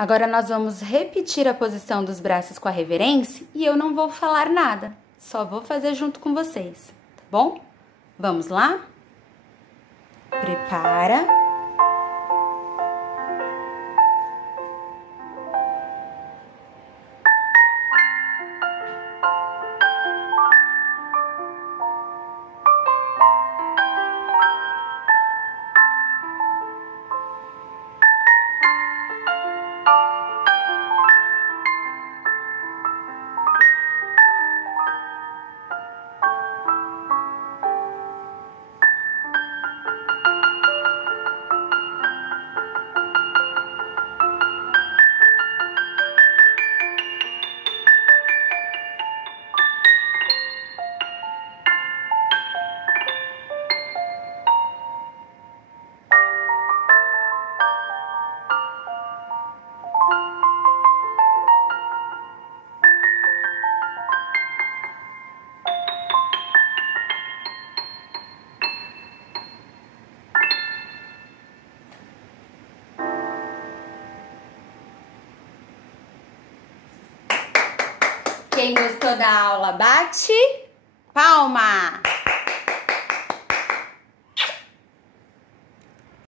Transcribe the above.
Agora nós vamos repetir a posição dos braços com a reverência e eu não vou falar nada, só vou fazer junto com vocês, tá bom? Vamos lá? Prepara. Quem gostou da aula, bate palma!